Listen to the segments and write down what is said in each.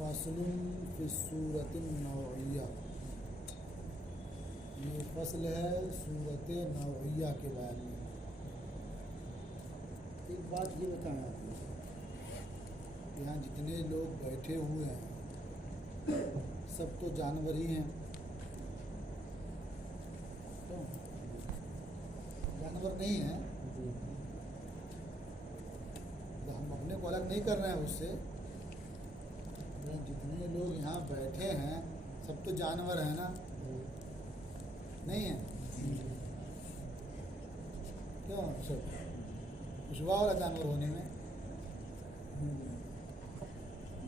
फसलुन फिस्सूरतिन नौइया। ये फसल है सूरत नौइया के बारे में। एक बात ये बताएं आपको, यहाँ जितने लोग बैठे हुए हैं सब तो जानवर ही हैं। तो जानवर नहीं हैं, तो हम अपने को अलग नहीं कर रहे हैं उससे। जितने लोग यहाँ बैठे हैं सब तो जानवर हैं ना, नहीं है? क्यों सब कुछ हुआ वाला जानवर होने में?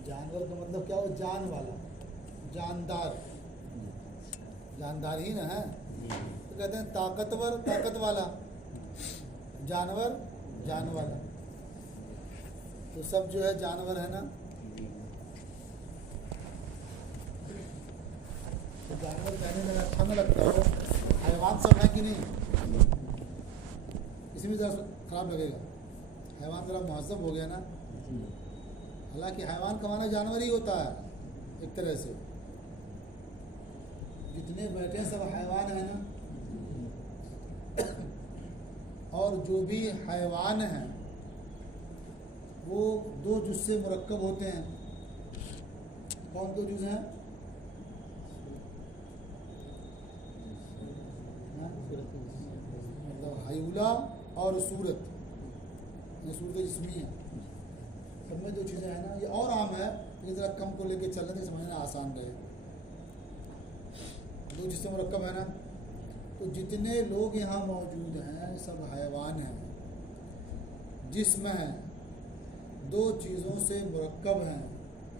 जानवर का मतलब क्या हो? जान वाला, जानदार, जानदार ही ना है। तो कहते हैं ताकतवर, ताकत वाला, जानवर, जान वाला। तो सब जो है जानवर है ना। तो जानवर कहने लगा अच्छा न लगता हो, हैवान सब है कि नहीं? इसमें ज़रा खराब लगेगा, हैवान ज़रा मुहज़्ज़ब हो गया ना। हालांकि हैवान का माना जानवर ही होता है एक तरह से। जितने बैठे हैं सब हैवान है ना। और जो भी हैवान हैं वो दो जुज़ से मुरक्कब होते हैं। कौन दो जुज़ हैं? मतलब हयूला और सूरत, ये सूरत जिस्मी है। सब में दो चीज़ें हैं ना। ये और आम है लेकिन ज़रा कम को लेके चलने से समझना आसान रहे। दो जिससे मुरक्कब है ना। तो जितने लोग यहाँ मौजूद हैं सब हैवान हैं, जिस्म है, दो चीज़ों से मुरक्कब हैं,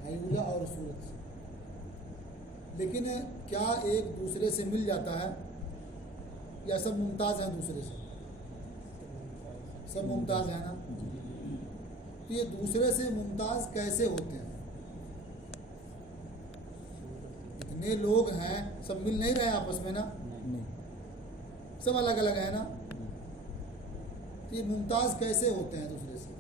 हयूला और सूरत से। लेकिन क्या एक दूसरे से मिल जाता है या सब मुमताज़ हैं दूसरे से? सब मुमताज़ हैं ना। तो ये दूसरे से मुमताज़ कैसे होते हैं? इतने लोग हैं सब मिल नहीं रहे आपस में ना, सब अलग अलग है ना। तो ये मुमताज़ कैसे होते हैं दूसरे से?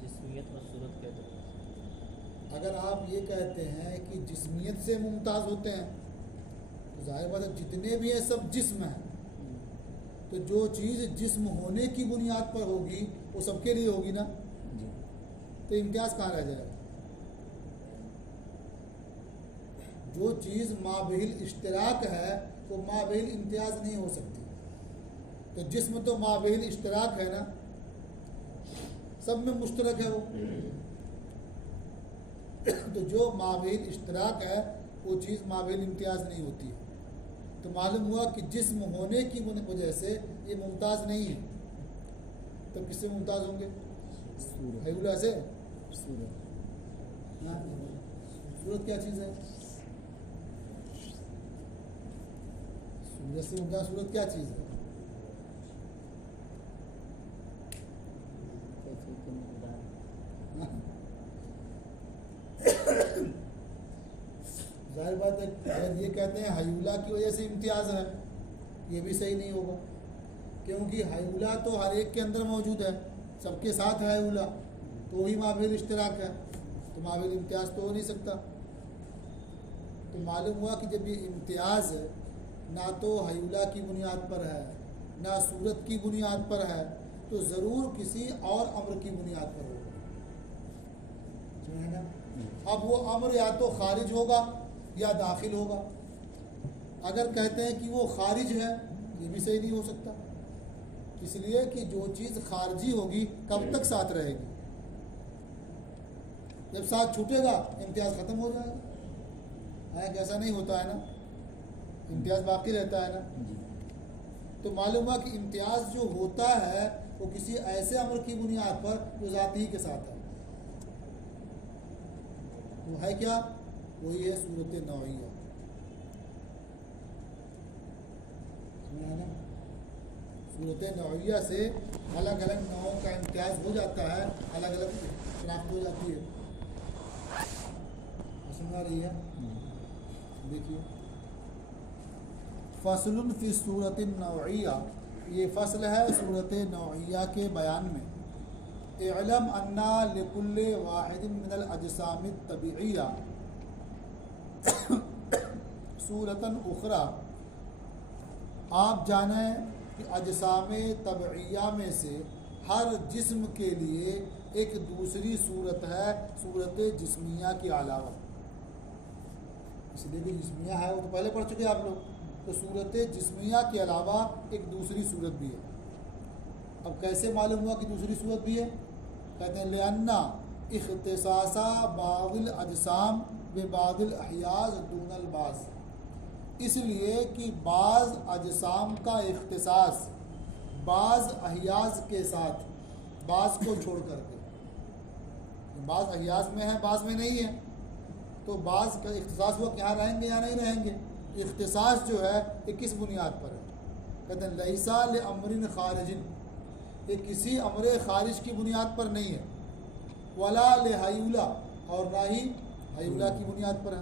जिस्मियत और सूरत कहते हैं। अगर आप ये कहते हैं कि जिस्मियत से मुमताज़ होते हैं तो जाहिर बात है जितने भी हैं सब जिस्म हैं। तो जो चीज़ जिस्म होने की बुनियाद पर होगी वो सबके लिए होगी ना। तो इम्तियाज़ कहाँ रह जाएगा? जो चीज़ माबिल इश्तराक है वो माबिल इम्तियाज़ नहीं हो सकती। तो जिस्म तो माबिल इश्तराक है ना, सब में मुश्तरक है वो। तो जो माबिल इश्तराक है वो चीज़ माबिल इम्तियाज़ नहीं होती है। तो मालूम हुआ कि जिस्म होने की वजह से ये मुमताज़ नहीं है। तो किससे मुमताज़ होंगे? हयूला से। सूरत क्या चीज़ है? सूरत से मुमताज़ सूरत क्या चीज़ है? जाहिर बात है अगर ये कहते हैं हयूला की वजह से इम्तियाज़ है, ये भी सही नहीं होगा। क्योंकि हयूला तो हर एक के अंदर मौजूद है, सबके साथ है हयूला, तो वही माबिल इश्तराक है। तो माबिल इम्तियाज़ तो हो नहीं सकता। तो मालूम हुआ कि जब ये इम्तियाज़ ना तो हयूला की बुनियाद पर है ना सूरत की बुनियाद पर है, तो ज़रूर किसी और अम्र की बुनियाद पर होगा। समझे ना? अब वो अम्र या तो खारिज होगा या दाखिल होगा। अगर कहते हैं कि वो खारिज है, ये भी सही नहीं हो सकता। इसलिए कि जो चीज़ खारजी होगी कब तक साथ रहेगी? जब साथ छूटेगा इम्तियाज़ ख़त्म हो जाएगा। है कि ऐसा नहीं होता है ना? इम्तियाज़ बाकी रहता है ना। तो मालूम हुआ कि इम्तियाज़ जो होता है वो किसी ऐसे अमर की बुनियाद पर जो ज़ात ही के साथ है। वो है क्या? वही है सूरत नौइया। समझा ना? सूरत नौइया से अलग अलग नावों का इम्तियाज़ हो जाता है, अलग अलग शनाख्त हो जाती है। समझ आ रही है? देखिए फसलुन फी सूरत नौइया, ये फसल है सूरत नौइया के बयान में। इअलम अन्ना लिकुल्लि वाहिदिन मिनल अजसामि तबीइया सूरतन उखरा, आप जानें कि अजसाम तबइया में से हर जिस्म के लिए एक दूसरी सूरत है सूरत जिस्मिया के अलावा। इसलिए कि जिस्मिया है वो तो पहले पढ़ चुके आप लोग, तो सूरत जिस्मिया के अलावा एक दूसरी सूरत भी है। अब कैसे मालूम हुआ कि दूसरी सूरत भी है? कहते हैं लिअन्ना इख्तिसासा बादिल अजसाम बेबादिल अहयाज दूनल बाज़, इसलिए कि बाज़ अजसाम का इख्तिसास बाज़ अहयाज के साथ, बाज़ को छोड़ करके, बाज़ अहयाज में है बाज़ में नहीं है, तो बाज़ का इख्तिसास हुआ कि यहाँ रहेंगे या नहीं रहेंगे। इख्तिसास जो है ये किस बुनियाद पर है? कहते हैं लैसा ले अमरिन खारिजिन, ये किसी अमर खारिज की बुनियाद पर नहीं है, वला ले हयूला, और ना ही हयूला की बुनियाद पर है।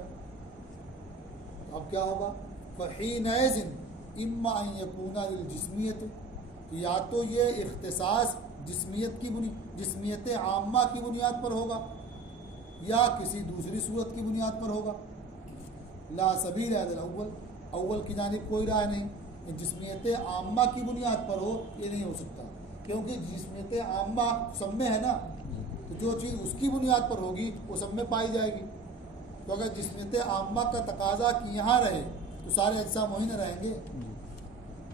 तो अब क्या होगा? फ़हीनइज़िन इम्मा अन यकूना लिल जिस्मियत, या तो ये इख्तिसास जिस्मियत आम्मा की बुनियाद पर होगा या किसी दूसरी सूरत की बुनियाद पर होगा। ला सबील अल अव्वल, अव्वल की जानिब कोई राय नहीं। जिस्मियत आम्मा की बुनियाद पर हो ये नहीं हो सकता, क्योंकि जिस्मियत आम्मा सब में है ना, तो जो चीज़ उसकी बुनियाद पर होगी वो सब में पाई जाएगी। तो अगर जिस्मियत आम्मा का तकाजा कि यहाँ रहे तो सारे अजसाम वहीं न रहेंगे।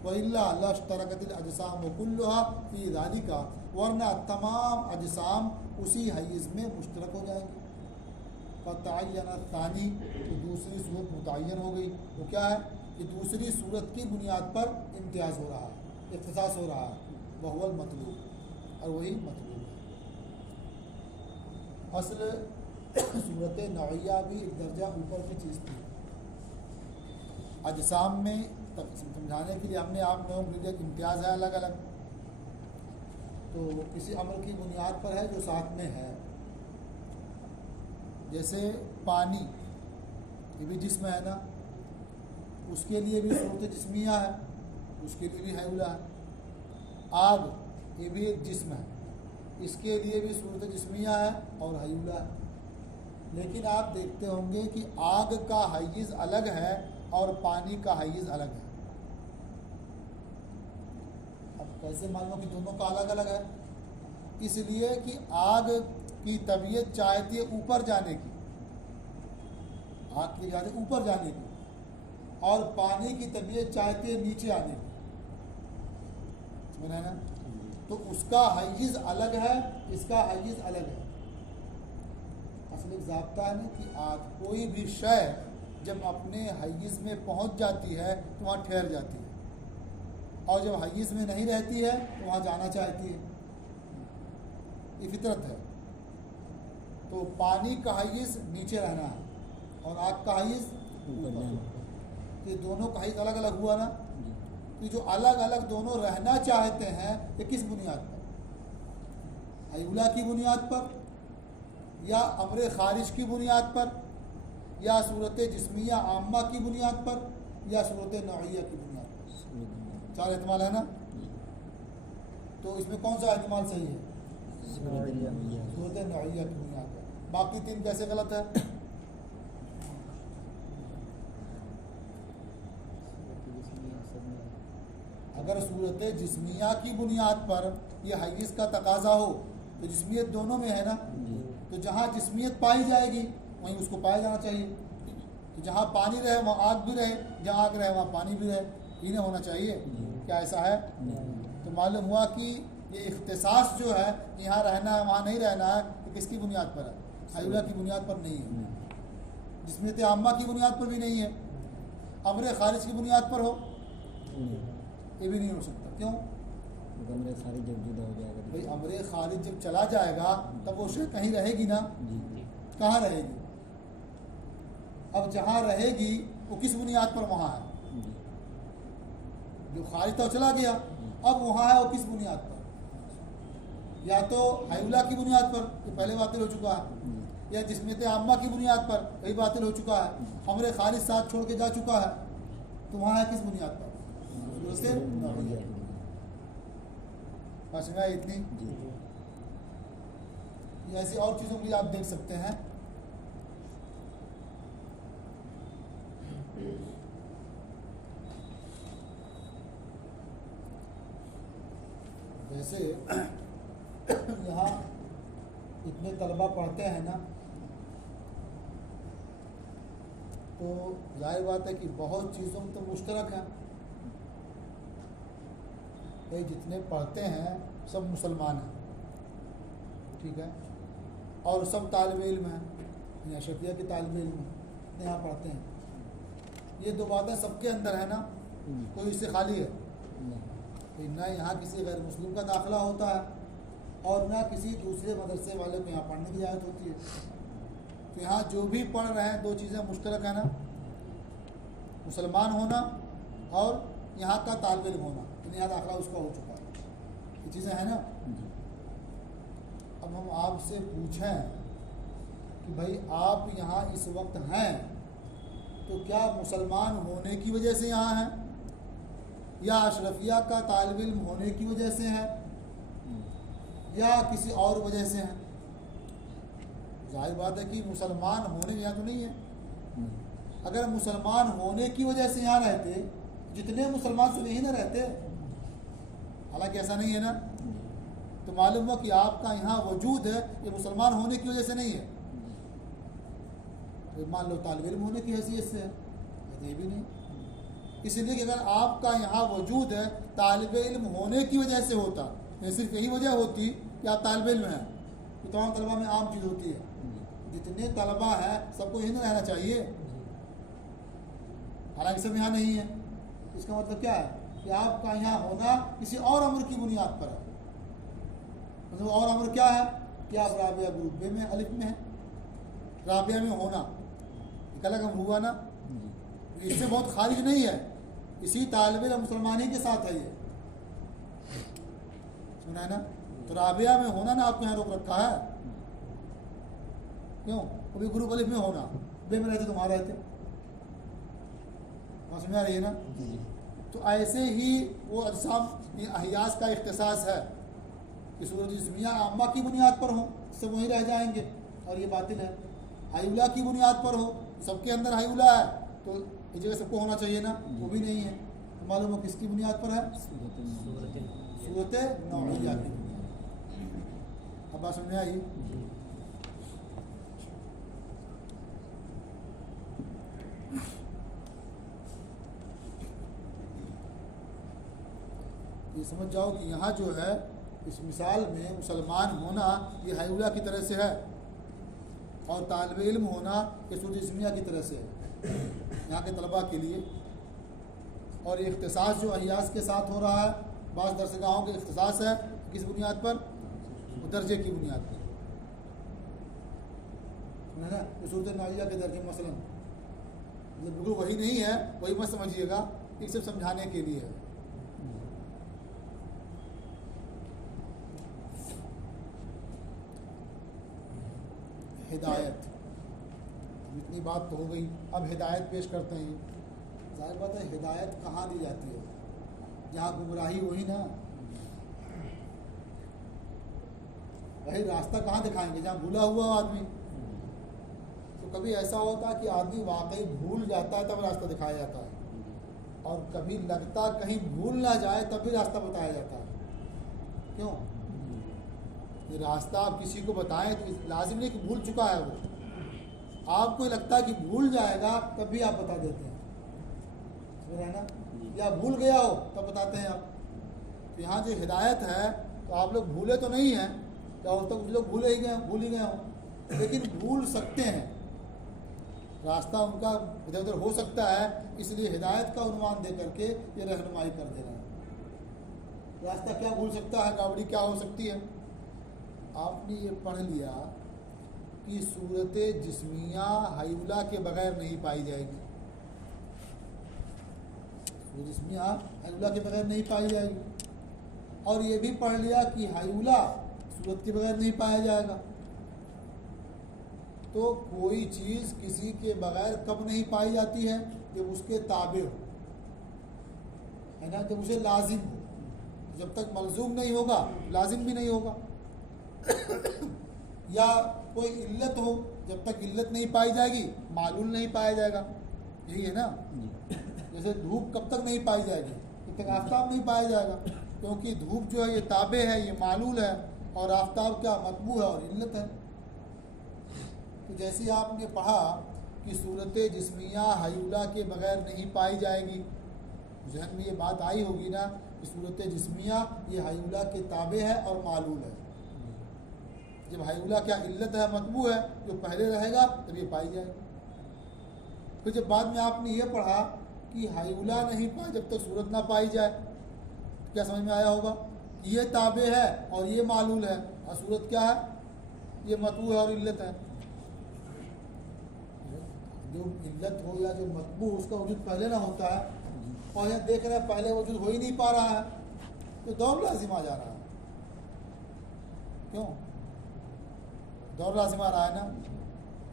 वइल्ला लश्तरकतिल अजसाम कुल्लुहा फी ज़ालिका, वरना तमाम अजसाम उसी हय्ज़ में मुश्तरक हो जाएंगे। फ़तअय्यन तानी, तो दूसरी सूरत मुतअय्यन हो गई। वो क्या है कि दूसरी सूरत की बुनियाद पर इम्तियाज़ हो रहा है, इख्तिसास हो रहा है, वहुवल मतलूब, और वही मतलूब है। असल सूरत नौइया भी एक दर्जा ऊपर की चीज़ थी। अजसाम में समझाने के लिए हमने आप लोगों को लिया कि इम्तियाज़ है अलग अलग, तो किसी अमल की बुनियाद पर है जो साथ में है। जैसे पानी, ये भी जिस्म है ना, उसके लिए भी सूरत जिस्मिया है, उसके लिए भी हयूला है। आग, ये भी एक जिस्म है, इसके लिए भी सूरत जिस्मिया है और हयूला है। लेकिन आप देखते होंगे कि आग का हय्ज़ अलग है और पानी का हय्ज़ अलग है। अब कैसे मालूम कि दोनों का अलग अलग है? इसलिए कि आग की तबीयत चाहती है ऊपर जाने की, आग की चाहती है ऊपर जाने की, और पानी की तबीयत चाहती है नीचे आने की। समझ है ना? तो उसका हय्ज़ अलग है, इसका हय्ज़ अलग है। असल एक ज़ाब्ता है ना कि आज कोई भी शय जब अपने हय्ज़ में पहुंच जाती है तो वहाँ ठहर जाती है, और जब हय्ज़ में नहीं रहती है तो वहाँ जाना चाहती है। ये फितरत है। तो पानी का हय्ज़ नीचे रहना है और आग का हय्ज़ ऊपर। ये दोनों का हय्ज़ अलग अलग हुआ ना। तो जो अलग अलग दोनों रहना चाहते हैं ये किस बुनियाद पर? हयूला की बुनियाद पर, या अमर खारिज की बुनियाद पर, या सूरत जिस्मिया आम्मा की बुनियाद पर, या सूरत नौइया की बुनियाद पर। चार एहतमाल है ना। तो इसमें कौन सा एहतमाल सही है? सूरत नौइया की बुनियाद पर। बाकी तीन कैसे गलत है? अगर सूरत जिस्मिया की बुनियाद पर यह हय्ज़ का तकाजा हो तो जिस्मियत दोनों में है ना, तो जहाँ जिस्मियत पाई जाएगी वहीं उसको पाया जाना चाहिए। तो जहाँ पानी रहे वहाँ आग भी रहे, जहाँ आग रहे वहाँ पानी भी रहे, ये होना चाहिए। क्या ऐसा है? तो मालूम हुआ कि ये इख्तिसास जो है यहाँ रहना है वहाँ नहीं रहना है, तो किसकी बुनियाद पर है? हयूला की बुनियाद पर नहीं है, जिस्मियत आम्मा की बुनियाद पर भी नहीं है, अमर खारिज की बुनियाद पर हो ये भी नहीं हो सकता। क्यों? अमरे खारिज जब जुदा हो जाएगा, भाई अमरे खारिज जब चला जाएगा तब वो शय कहीं रहेगी ना। कहाँ रहेगी? अब जहाँ रहेगी वो किस बुनियाद पर वहाँ है? जो खारिज तो चला गया, अब वहाँ है वो किस बुनियाद पर? या तो हयूला की बुनियाद पर, जो पहले बातिल हो चुका है, या जिस्मियत आम्मा की बुनियाद पर, वही बातिल हो चुका है, अमरे खारिज साथ छोड़ के जा चुका है, तो वहाँ है किस बुनियाद पर? समझा इतनी? या ऐसी और चीज़ों को भी आप देख सकते हैं। जैसे यहाँ इतने तलबा पढ़ते हैं ना, तो जाहिर बात है कि बहुत चीज़ों में तो मुश्तरक है। भाई जितने पढ़ते हैं सब मुसलमान हैं, ठीक है, और सब तालिब इल्म हैं, यहाँ शफिया के तालिब इल्म हैं, यहाँ पढ़ते हैं। ये दो बातें सबके अंदर है ना, कोई इससे खाली है कि ना यहाँ किसी गैर मुस्लिम का दाखिला होता है और ना किसी दूसरे मदरसे वाले को यहाँ पढ़ने की इजाज़त होती है। तो यहाँ जो भी पढ़ रहे हैं दो चीज़ें मुश्तरक है ना, मुसलमान होना और यहाँ का तालिब इल्म होना, तो यहाँ दाखिला उसका हो चुका है। ये चीज़ें हैं ना। अब हम आपसे पूछें कि भाई आप यहाँ इस वक्त हैं तो क्या मुसलमान होने की वजह से यहाँ हैं या अशरफिया का तालिब इल्म होने की वजह से हैं या किसी और वजह से हैं? जाहिर बात है कि मुसलमान होने यहाँ तो नहीं है। अगर मुसलमान होने की वजह से यहाँ रहते, जितने मुसलमान सब यही ना रहते, हालांकि ऐसा नहीं है ना, तो मालूम हुआ कि आपका यहाँ वजूद है ये मुसलमान होने की वजह से नहीं है। तो मान लो तालिब इल्म होने की हैसियत से है, ये भी नहीं। इसलिए कि अगर आपका यहाँ वजूद है तालिब इल्म होने की वजह से होता, ये सिर्फ यही वजह होती कि आप तालिब इल्म हैं, तो तमाम तलबा में आम चीज़ होती है। जितने तलबा हैं सबको यही ना रहना चाहिए, हालांकि सब यहाँ नहीं है। इसका मतलब क्या है कि आपका यहाँ होना किसी और अमर की बुनियाद पर है। मतलब और अमर क्या है कि आप राबिया ग्रुप बे में अलिफ में है, राबिया में होना एक अलग अमर हुआ ना, इससे बहुत खारिज नहीं है, इसी तालिब इल्म मुसलमानी के साथ है। ये सुना है ना। तो राबिया में होना ना आपको यहाँ रोक रखा है, क्यों? कभी ग्रुप अलिफ में होना, बे में रहते तुम्हारा रहते, समझ आ रही है ना। तो ऐसे ही वो अजसाम अहियास का इख्तिसास है कि सूरत जिस्मिया आम्मा की बुनियाद पर हो सब वहीं रह जाएंगे और ये बातिल है। हायुला की बुनियाद पर हो, सबके अंदर हायुला है तो इस जगह सबको होना चाहिए ना, वो भी नहीं है। तो मालूम हो किसकी बुनियाद पर है? सूरत नौइया की बुनियाद। अब बात समझ में आई? ये समझ जाओ कि यहाँ जो है इस मिसाल में मुसलमान होना ये हायुला की तरह से है और तालिब इल्म होना ये सूरत जिस्मिया की तरह से है यहाँ के तलबा के लिए। और ये इख्तिसास जो अहियास के साथ हो रहा है, बाज़ दरसगाहों के इख्तिसास है किस बुनियाद पर? दर्जे की बुनियाद पर, है ना। तो सूरत नौइया के दर्जे मसलन मतलब बिल्कुल वही नहीं है, वही मत समझिएगा, ये सिर्फ समझाने के लिए है। हिदायत, इतनी बात तो हो गई, अब हिदायत पेश करते हैं। जाहिर बात है हिदायत कहाँ दी जाती है? जहाँ गुमराही वही ना, वही रास्ता कहाँ दिखाएंगे? जहाँ भूला हुआ आदमी। तो कभी ऐसा होता है कि आदमी वाकई भूल जाता है तब रास्ता दिखाया जाता है, और कभी लगता कहीं भूल ना जाए तब भी रास्ता बताया जाता है। क्यों? ये रास्ता आप किसी को बताएं तो लाजिम नहीं कि भूल चुका है वो, आपको लगता है कि भूल जाएगा तब भी आप बता देते हैं, समझ रहे हैं ना, या भूल गया हो तब बताते हैं आप। तो यहाँ जो हिदायत है तो आप लोग भूले तो नहीं हैं, क्या उस तक कुछ लोग भूल ही गए हों, लेकिन भूल सकते हैं, रास्ता उनका इधर उधर हो सकता है, इसलिए हिदायत का उन्वान दे करके ये रहनुमाई कर दे रहे हैं। रास्ता क्या भूल सकता है, गावड़ी क्या हो सकती है? आपने ये पढ़ लिया कि सूरत जिस्मिया हायुला के बगैर नहीं पाई जाएगी, सूरत जिस्मिया हायुला के बगैर नहीं पाई जाएगी, और ये भी पढ़ लिया कि हायुला सूरत के बगैर नहीं पाया जाएगा। तो कोई चीज़ किसी के बगैर कब नहीं पाई जाती है? जब उसके ताबे हो, है ना, जब उसे लाजिम हो। जब तक मलजूम नहीं होगा लाजिम भी नहीं होगा। या कोई इल्लत हो, जब तक इल्लत नहीं पाई जाएगी मालूल नहीं पाया जाएगा, यही है ना। जी जैसे धूप कब तक नहीं पाई जाएगी, जब तक आफताब नहीं पाया जाएगा, क्योंकि धूप जो है ये ताबे है, ये मालूल है, और आफताब क्या मतबू है और इल्लत है। तो जैसे आपने पढ़ा कि सूरत जिस्मिया हयूला के बगैर नहीं पाई जाएगी, जहन में ये बात आई होगी ना कि सूरत जिस्मिया ये हयूला के ताबे है और मालूल है। जब हयूला क्या इल्लत है, मतबू है, जो पहले रहेगा तब ये पाई जाएगी। फिर जब बाद में आपने ये पढ़ा कि हयूला नहीं पाए जब तक सूरत ना पाई जाए, क्या समझ में आया होगा, ये ताबे है और ये मालूल है, और सूरत क्या है, ये मतबू है और इल्लत है। जो इल्लत हो या जो मतबू उसका वजूद पहले ना होता है, और यहाँ देख रहे हैं पहले वजूद हो ही नहीं पा रहा है, तो दौर लाजिम आ जा रहा है। क्यों दौर लाजिम आ रहा है ना।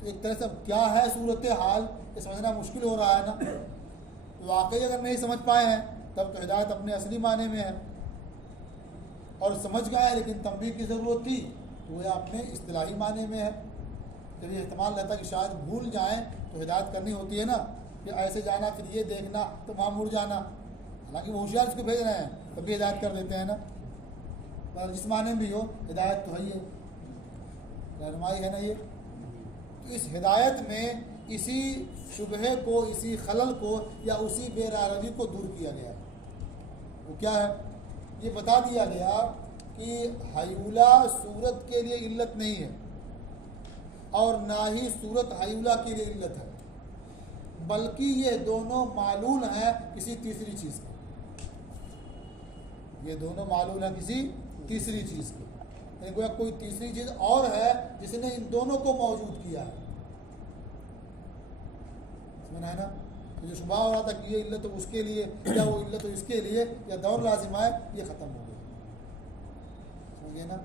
तो एक तरह से क्या है सूरत हाल ये समझना मुश्किल हो रहा है ना। तो वाकई अगर नहीं समझ पाए हैं तब तो हिदायत अपने असली माने में है, और समझ गए लेकिन तंबीह की ज़रूरत थी तो वह अपने इस्तिलाही माने में है। जब ये एहतमाल रहता है कि शायद भूल जाएं तो हिदायत करनी होती है ना कि ऐसे जाना फिर ये देखना तो वहाँ मुड़ जाना, हालांकि वो होशियार उसको भेज रहे हैं तब भी हिदायत कर देते हैं ना। पर जिस माने में भी हो हिदायत तो है ही है, रहनुमाई है ना ये। तो इस हिदायत में इसी शुबहे को, इसी खलल को या उसी बेरारवी को दूर किया गया। वो क्या है, ये बता दिया गया कि हयूला सूरत के लिए इल्लत नहीं है और ना ही सूरत हयूला के लिए इल्लत है, बल्कि ये दोनों मालूल हैं किसी तीसरी चीज़ के। ये दोनों मालूल हैं किसी तीसरी चीज़ की, यानी गोया कोई तीसरी चीज़ और है जिसने इन दोनों को मौजूद किया है। समझ है ना। तो जो शुबा हो रहा था कि ये इल्लत तो उसके लिए या वो इल्लत तो इसके लिए या दौर लाजिम आए, ये ख़त्म हो गया। समझिए ना,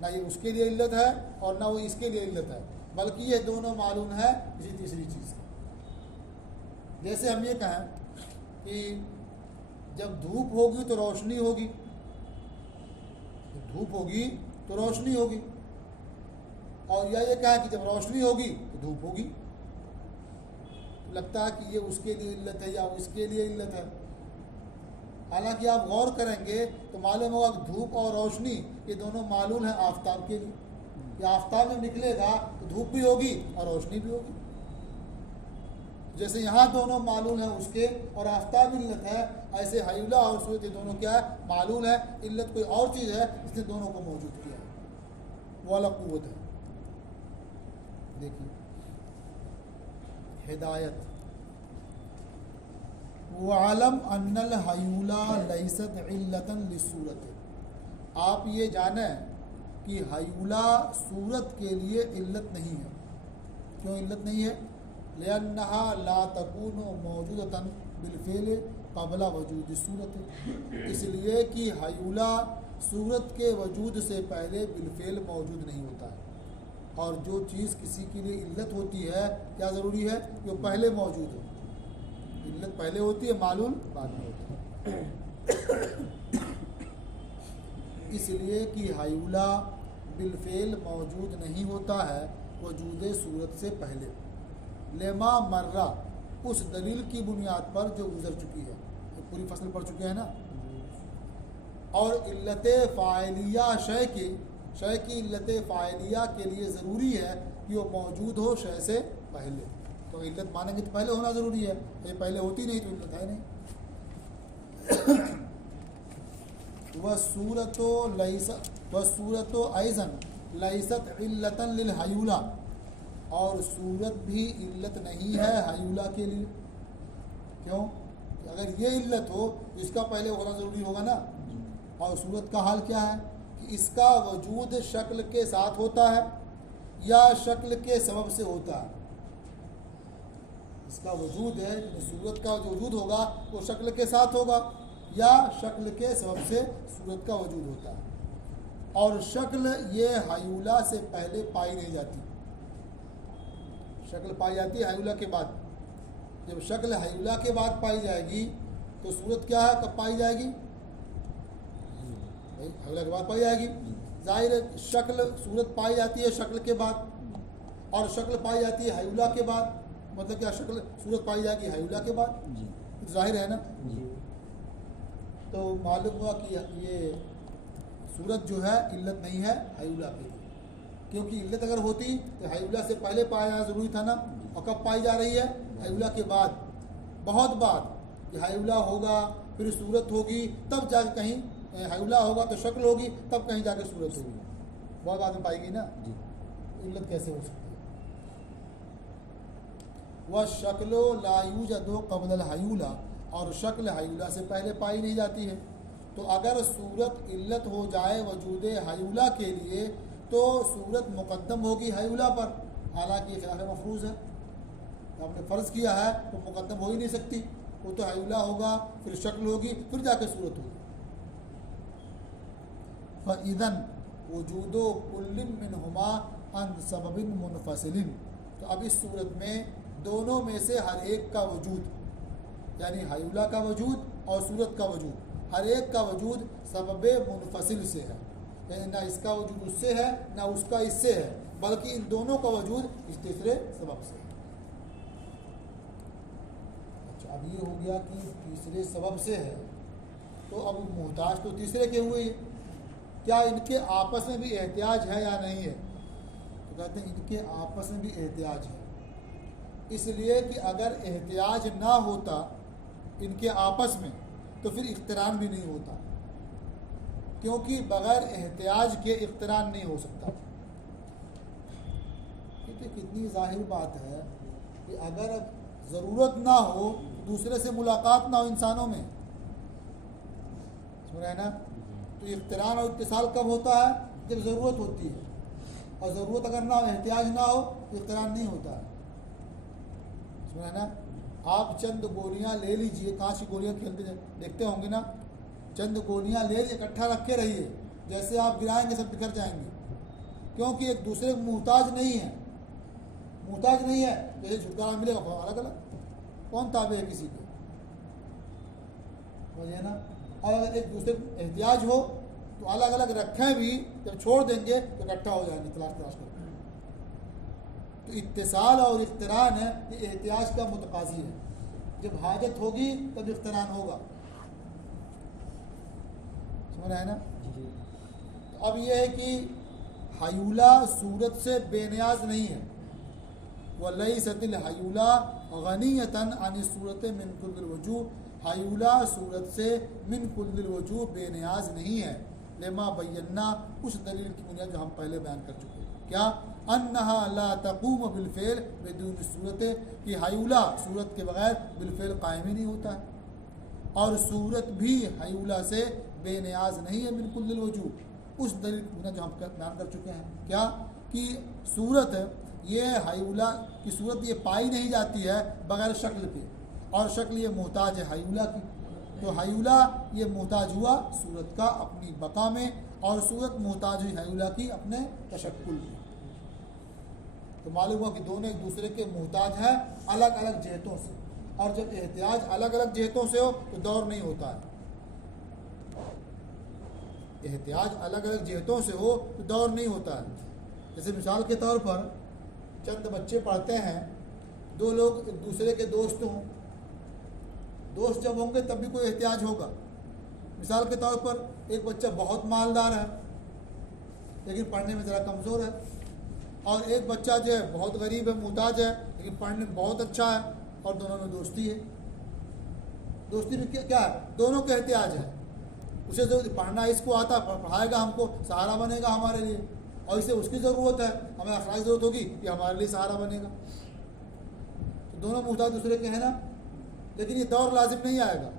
ना ये उसके लिए इल्लत है और ना वो इसके लिए इल्लत है, बल्कि ये दोनों मालूम है किसी तीसरी चीज़ की। जैसे हम ये कहें कि जब धूप होगी तो रोशनी होगी, जब धूप होगी तो रोशनी होगी, और या ये कहें कि जब रोशनी होगी तो धूप होगी। लगता है कि ये उसके लिए इल्लत है या इसके लिए इल्लत है, हालांकि आप गौर करेंगे तो मालूम होगा कि धूप और रोशनी ये दोनों मालूम हैं आफताब के लिए। कि आफताब में निकलेगा तो धूप भी होगी और रोशनी भी होगी। जैसे यहाँ दोनों मालूम है उसके और आफताब इल्लत है, ऐसे हयूला और सूरत ये दोनों क्या है, मालूम है। इल्लत कोई और चीज़ है इसने दोनों को मौजूद किया है, वो अलग कुव्वत है। देखिए हिदायत, वालम अन्नल हयूला लैसत इल्लतन लिसूरत। आप ये जानें कि हयूला सूरत के लिए इल्लत नहीं है। क्यों इल्लत नहीं है? लिअन्नहा ला तकूनु मौजूदतन बिलफिल क़ब्ला वजूद सूरत, इसलिए कि हयूला सूरत के वजूद से पहले बिलफिल मौजूद नहीं होता है। और जो चीज़ किसी के लिए इल्लत होती है क्या ज़रूरी है कि वो पहले मौजूद हो। इल्लत पहले होती है, मालूम बाद में होता है। इसलिए कि हयूला बिलफेल मौजूद नहीं होता है वजूद सूरत से पहले, लेमा मर्रा, उस दलील की बुनियाद पर जो गुजर चुकी है, तो पूरी फसल पढ़ चुके हैं ना। और इल्लत फ़ाइलिया शय की इल्लत फ़ाइलिया के लिए ज़रूरी है कि वो मौजूद हो शय से पहले। तो इल्लत मानेंगे तो पहले होना ज़रूरी है, ये पहले होती नहीं तो इल्लत है नहीं। वह सूरतो ऐज़न लैसत इल्लतन लिल हयूला, और सूरत भी इल्लत नहीं है हयूला के लिए। क्यों? अगर ये इल्लत हो तो इसका पहले होना ज़रूरी होगा ना। और सूरत का हाल क्या है कि इसका वजूद शक्ल के साथ होता है या शक्ल के सबब से होता है। इसका वजूद है, सूरत का जो वजूद होगा वो शक्ल के साथ होगा या शक्ल के सबब से सूरत का वजूद होता है। और शक्ल ये हयूला से पहले पाई नहीं जाती, शक्ल पाई जाती है हयूला के बाद। जब शक्ल हयूला के बाद पाई जाएगी तो सूरत क्या है, कब पाई जाएगी? भाई हयूला के बाद पाई जाएगी। जाहिर है शक्ल सूरत पाई जाती है शक्ल के बाद, और शक्ल पाई जाती है हयूला के बाद। मतलब क्या, शक्ल सूरत पाई जाएगी हयूला के बाद, जी तो जाहिर है ना। जी तो मालूम हुआ कि ये सूरत जो है इल्लत नहीं है हयूला के लिए, क्योंकि इल्लत अगर होती तो हयूला से पहले पाया जाना ज़रूरी था ना। और कब पाई जा रही है? हयूला के बाद, बहुत बाद। कि हयूला होगा फिर सूरत होगी, तब जाके कहीं हयूला होगा तो शक्ल होगी, तब कहीं जाके सूरत होगी, बहुत बाद में पाएगी ना। जी इल्लत कैसे हो सकती है? वह शक्लो लायूजदो क़ब्ल हयूला, और शक्ल हयूला से पहले पाई नहीं जाती है। तो अगर सूरत इल्लत हो जाए वजूद हयूला के लिए तो सूरत मुक़द्दम होगी हयूला पर, हालांकि खिलाफ मफरूज़ है। आपने फ़र्ज़ किया है तो मुक़द्दम हो ही नहीं सकती, वो तो हयूला होगा फिर शक्ल होगी फिर जाके सूरत होगी। फ़इज़न वजूदो कुल्लिन मिनहुमा अन सबबिन मुनफ़सिलिन, तो अब इस सूरत में दोनों में से हर एक का वजूद, यानी हयूला का वजूद और सूरत का वजूद, हर एक का वजूद सबब मुनफ़सिल से है। यानी ना इसका वजूद उससे है ना उसका इससे है, बल्कि इन दोनों का वजूद इस तीसरे सबब से है। अच्छा, अब ये हो गया कि तीसरे सबब से है, तो अब मोहताज तो तीसरे के हुए, क्या इनके आपस में भी एहतियाज है या नहीं है? तो कहते हैं इनके आपस में भी एहतियाज है, इसलिए कि अगर एहतियाज ना होता इनके आपस में तो फिर इख्तिरान भी नहीं होता, क्योंकि बग़ैर एहतियाज के इख्तिरान नहीं हो सकता। क्योंकि कितनी ज़ाहिर बात है कि अगर ज़रूरत ना हो दूसरे से मुलाकात ना हो इंसानों में, समझ रहे हैं ना। तो इख्तिरान और इत्तिसाल कब होता है? जब ज़रूरत होती है, और ज़रूरत अगर ना हो, एहतियाज ना हो तो इख्तिरान नहीं होता है, समझ रहे हैं ना। आप चंद गोलियां ले लीजिए, कांच की गोलियां खेलते देखते होंगे ना, चंद गोलियां ले लीजिए, इकट्ठा रखे रहिए, जैसे आप गिराएंगे सब बिखर जाएंगे, क्योंकि एक दूसरे को मुहताज नहीं है, मुहताज नहीं है। जैसे छुटकारा मिलेगा अलग अलग, कौन ताबे है किसी के, समझिए ना। और अगर एक दूसरे को एहतियाज हो तो अलग अलग रखें भी, जब छोड़ देंगे तो इकट्ठा हो जाएंगे तलाश करके। तो इत्तिसाल और इख्तिरान है, ये एहतियाज का मुतकाज़ी है। जब हाजत होगी तब इख्तिरान होगा, समझ रहे हैं ना। तो अब यह है कि हयूला सूरत से बेनियाज नहीं है, वलैसतिल हयूला गनीयतन अन सूरत मिन कुल्लिल वजूह, हयूला सूरत से मिन कुल्लिल वजूह बेनियाज नहीं है। लेमा बैन्ना, उस दलील की बुनियाद जो हम पहले बयान कर चुके हैं, क्या अन्नहा ला तक़ूम बिलफ़ेल बिदून सूरत, कि हयूला सूरत के बगैर बिलफ़ेल कायम ही नहीं होता है, और सूरत भी हयूला से बेनियाज नहीं है मिन कुल्लिल वजूह। उस दलील की बुनियाद जो हम बयान कर चुके हैं, क्या कि सूरत ये हयूला की सूरत ये पाई नहीं जाती है बगैर शक्ल के, और शक्ल ये मोहताज है हयूला की। तो हयूला ये मोहताज हुआ सूरत का अपनी बका में, और सूरत मोहताज हुई हयूला की अपने तशक्कुल में। तो मालूम हुआ कि दोनों एक दूसरे के मोहताज हैं अलग अलग जहतों से, और जब एहतियाज अलग अलग जहतों से हो तो दौर नहीं होता है। एहतियाज अलग अलग जहतों से हो तो दौर नहीं होता है। जैसे मिसाल के तौर पर चंद बच्चे पढ़ते हैं, दो लोग एक दूसरे के दोस्त हों, दोस्त जब होंगे तब भी कोई एहतियाज होगा। मिसाल के तौर पर एक बच्चा बहुत मालदार है लेकिन पढ़ने में ज़रा कमज़ोर है, और एक बच्चा जो है बहुत गरीब है, मुहताज है, लेकिन पढ़ने में बहुत अच्छा है, और दोनों में दोस्ती है। दोस्ती में क्या है? दोनों के एहतियाज है। उसे जो पढ़ना इसको आता है, पढ़ाएगा हमको, सहारा बनेगा हमारे लिए, और इसे उसकी ज़रूरत है, हमें अखलाक की ज़रूरत होगी कि हमारे लिए सहारा बनेगा। तो दोनों मुहताज दूसरे के हैं ना, लेकिन ये दौर लाजिम नहीं आएगा,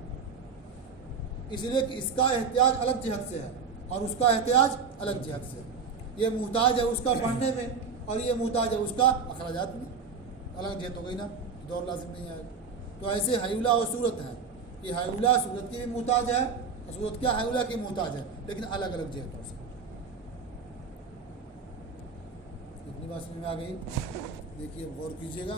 इसलिए कि इसका एहतियाज अलग जहत से है और उसका एहतियाज अलग जहत से है। ये मुहताज है उसका पढ़ने में, और ये मुहताज है उसका अखराजात में, अलग जहत हो गई ना, दौर लाजिम नहीं आएगा। तो ऐसे हयूला और सूरत है, ये हयूला सूरत की भी मुहताज है, और सूरत क्या हयूला की मुहताज है, लेकिन अलग अलग जहतों से। इतनी बात समझ में आ गई? देखिए गौर कीजिएगा।